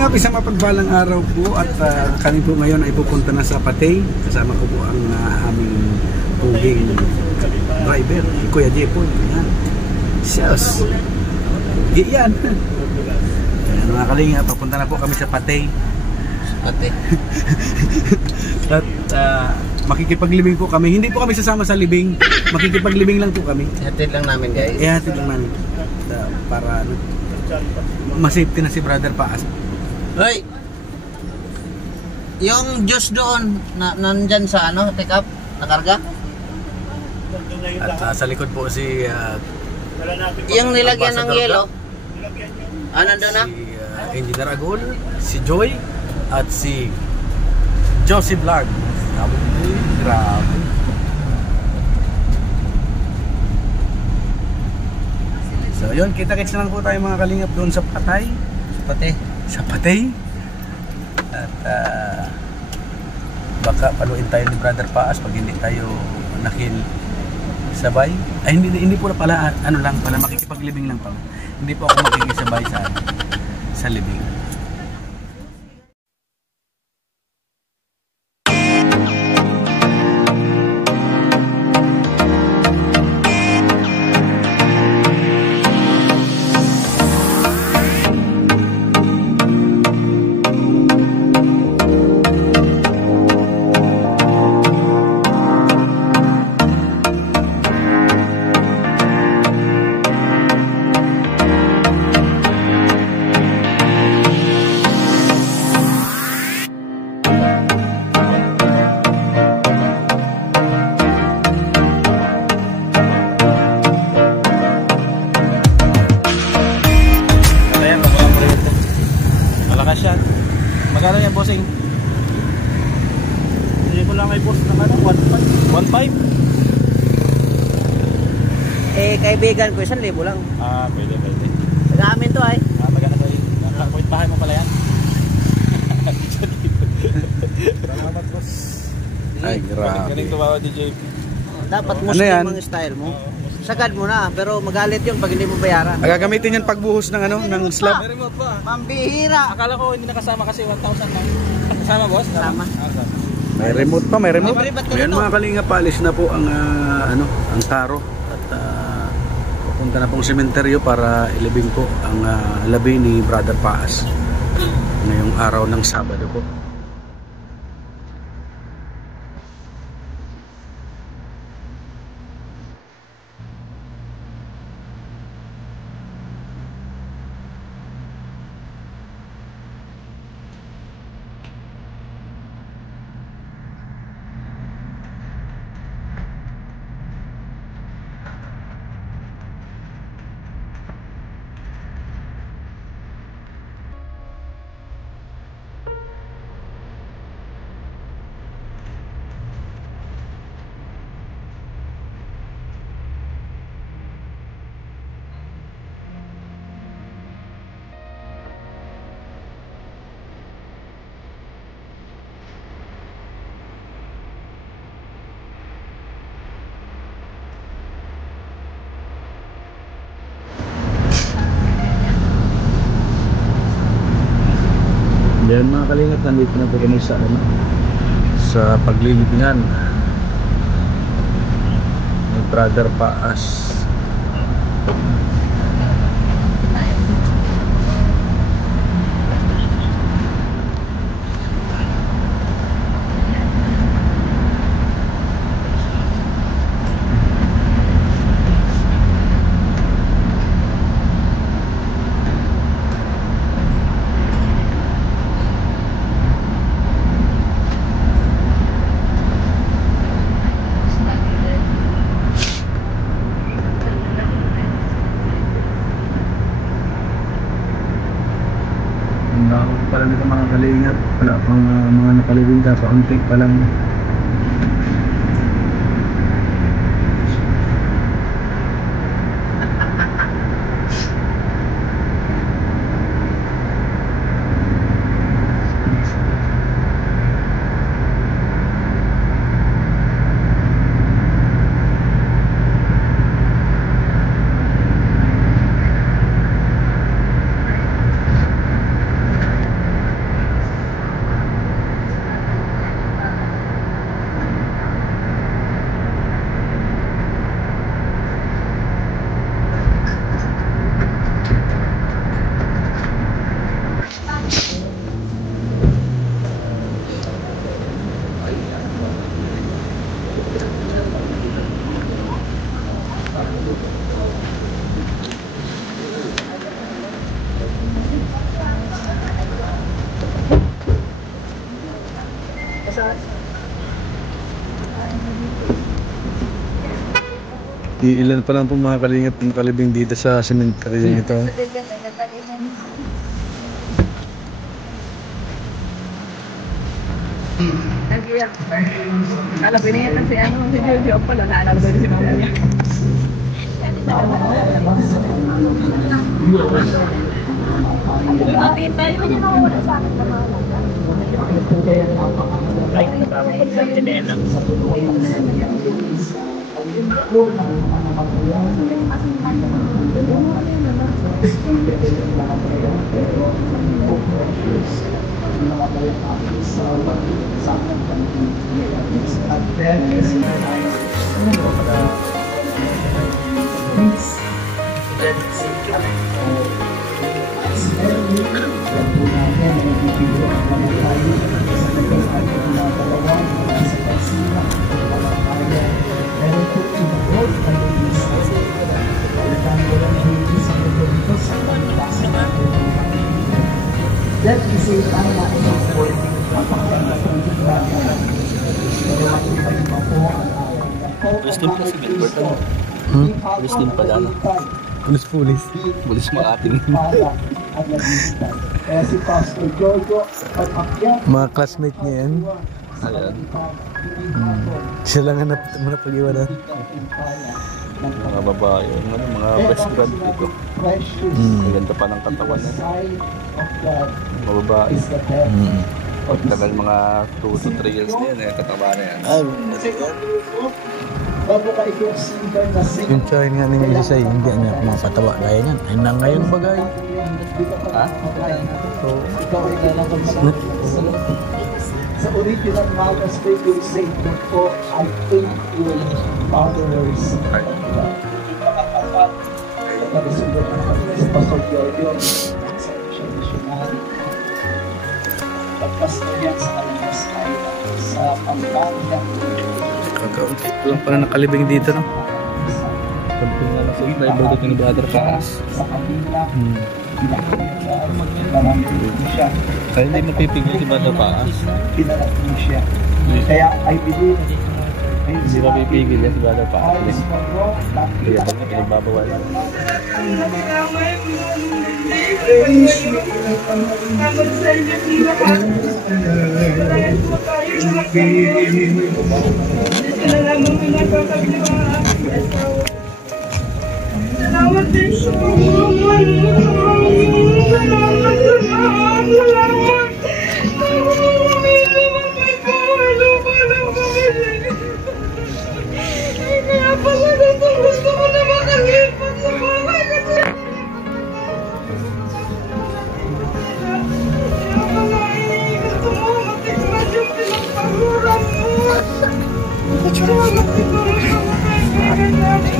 Kalingap, isang mapagbalang araw po at kami po ngayon ay pupunta na sa Patay. Kasama ko po ang aming puging driver, Kuya Jepoy. Yan. Siyos. Yan. Mga Kalingap, papunta na po kami sa Patay. Patay. At makikipaglibing po kami. Hindi po kami sasama sa libing. Makikipaglibing lang po kami. Hatid lang namin, guys. Hatid lang namin. Para ano, masafety na si Brother Paas. Hoy! Yung juice doon, nandyan sa ano, pick up, nakarga? At sa likod po si yung nilagyan ng yelo. Nandun na? Si Engineer Agol, si Joy, at si Josie Vlog. Grabe. So yun, kita-kits lang po tayo mga Kalingap doon sa Patay. Sa Patay. At baka paluin tayo ni Brother Paas pag hindi tayo nakisabay. Ay hindi po pala, ano lang pala, makikipaglibing lang pala. Hindi po ako makikisabay sa libing. Magkano yan, bossing? Hindi ko lang ay boss ng ano, 1.5. 1.5? Kaibigan ko, 1,000 lang. Pwede. Nag-aamin to ay. Magkano to eh? Nakakuit bahay mo pala yan? Salamat, boss. Ay, grabe. Galing tumawa, DJ. Dapat Muslim ang style mo. Sagad mo na, pero magalit yun pag hindi mo bayaran. Gagamitin yun pagbuhos ng ano, ng slab. May remote pa. Pambihira. Akala ko hindi nakasama kasi 1,000 lang. Kasama, boss? Kasama. May remote pa, may remote. Ayan mga Kalingap, paalis na po ang ang karo at pupunta na pong sementeryo para ilibing po ang labi ni Brother Paas ngayong araw ng Sabado po. Yan mga Kalingap, nandito na po kami sa paglilibingan ni Brother Paas. Pala nito mga Kalingap, wala pang mga nakalibing ka, kaunti pa lang. Ilan pa lang po mga kalingap nakalibing dito sa cemetery ito. Alam ko niya si ano, si Jojo pala naalala ko si mama niya. Pulis din po si Gilbert. Pulis din pala, no? Pulis. Pulis maating. Mga classmate niya yan. Ayan. Siya lang ang napag-iwanan. Mga babae, mga best friend dito. Maganda pa ng katawan na. Mga babae. Pagtagal mga 2 to 3 years na yan, katawan na yan. Yung tsahin nga ni Isay, hindi niya mapatawa gaya niyan. Ay na ngayon bagay. Ha? Sa original Mother's Day, we say po, I thank you, fathers. Nagkasunod na kami sa Pastor Giorgio, sa missionary. Pagpastor yan sa kanyang sa Pampanga. Kakaunti lang pala nakalibing dito, no? Pagping na lang sa Bible dito ni Brother Kaas. Sa kanila, pinarating siya. Kaya hindi mapipigil si Brother Kaas. Pinarating siya. Kaya I believe, Hindi mapipigil yan si Brother Kaas. alis mo bro, Kaya pag pinagbabawal. Salamat din sa pagmamahal mo. Salamat. Kaya pala dito gusto ko na makalipat sa bahay kasi kaya pala gusto mo matikman yung pinagpaguran mo. Salamat din mo sa mga kaibigan natin.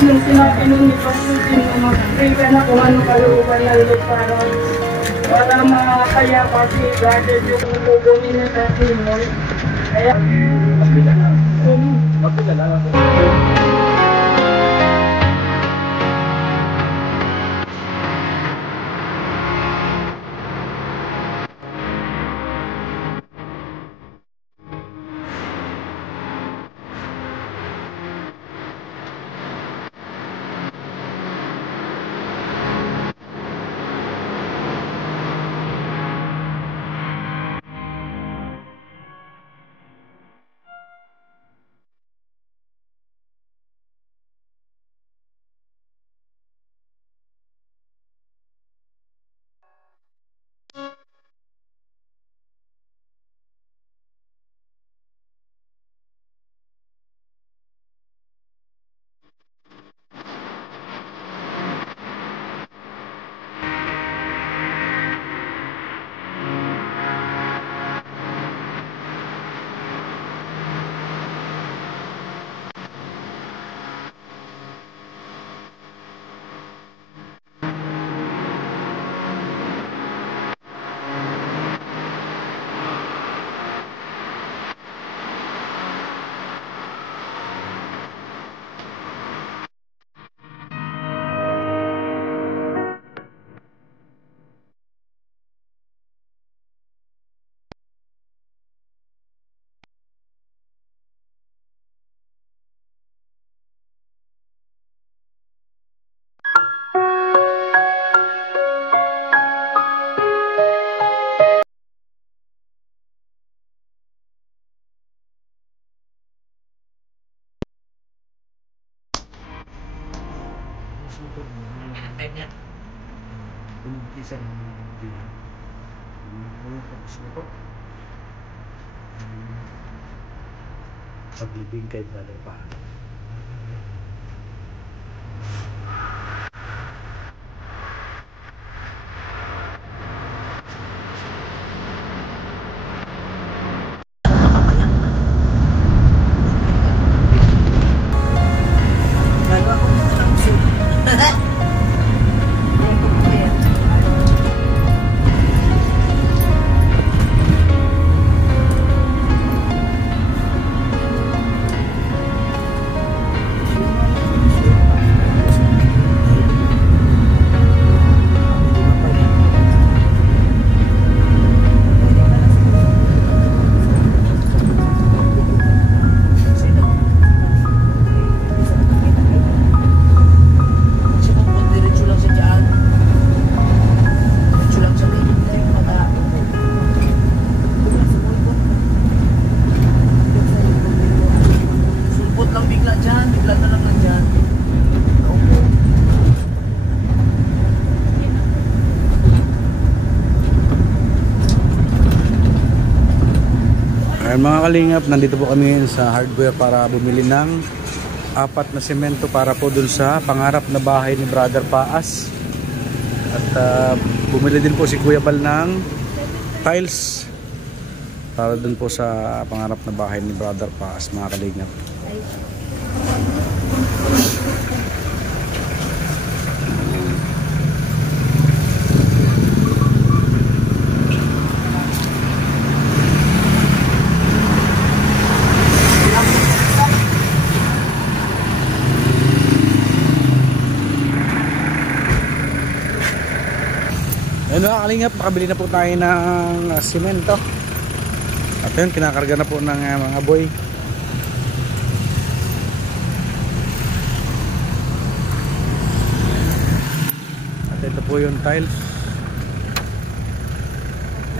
Nung sinabi nung ni Pastor Tino, mag-pray ka na kung ano kalooban ng Lord para makakaya kasi brother yung kukunin na sa Tino. Kaya, Paglibing kay brother pa. Ayan mga kalingap, nandito po kami ngayon sa hardware para bumili ng 4 na semento para po dun sa pangarap na bahay ni Brother Paas. At bumili din po si Kuya Bal ng tiles para dun po sa pangarap na bahay ni Brother Paas, mga kalingap. Ayun mga kalingap, makabili na po tayo ng simento. At yun, kinakarga na po ng mga boy. At ito po yung tiles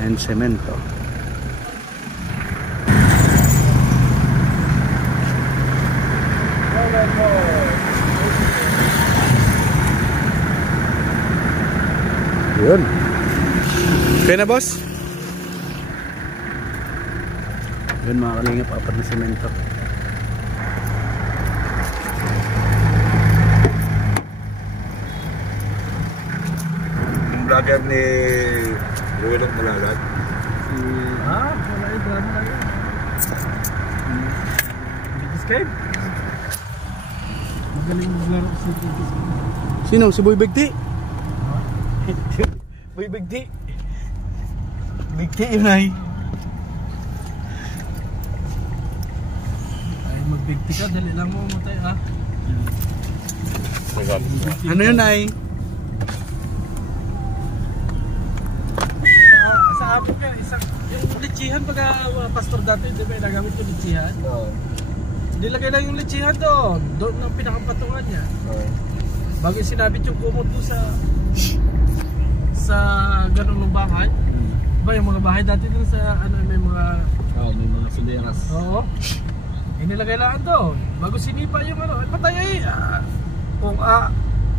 and semento. Yun. Okay na boss? Yun mga kalingap, 4 na semento. Yung vlogger ni Ruelong Malalag. Wala yung drama na yun. Escape? Magaling maglaro sa Escape. Sino? Si Boy Begti? Boy Begti. Begti yun ay. Ay magbigti ka, dali lang mo matay ha. Ano yun ay? Sa amin ka, yung lichihan pagka pastor dati, di ba nagamit yung lichihan? Oo. Nilagay lang yung lichihan doon ang pinakapatungan niya. Oo. Bago sinabit yung kumot doon sa ganun ng bahay. Ba yung mga bahay dati dun sa ano may mga may mga suleras. Oo. Inilagay lang doon. Bago sinipa yung ano, patay ay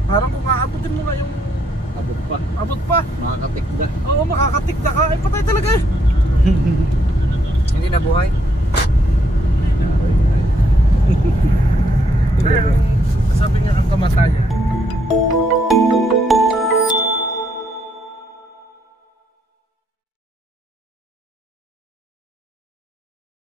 parang kung aabutin mo nga yung abot pa. Makakatikda. Oo, makakatikda ka. Ay patay talaga. Hindi na buhay?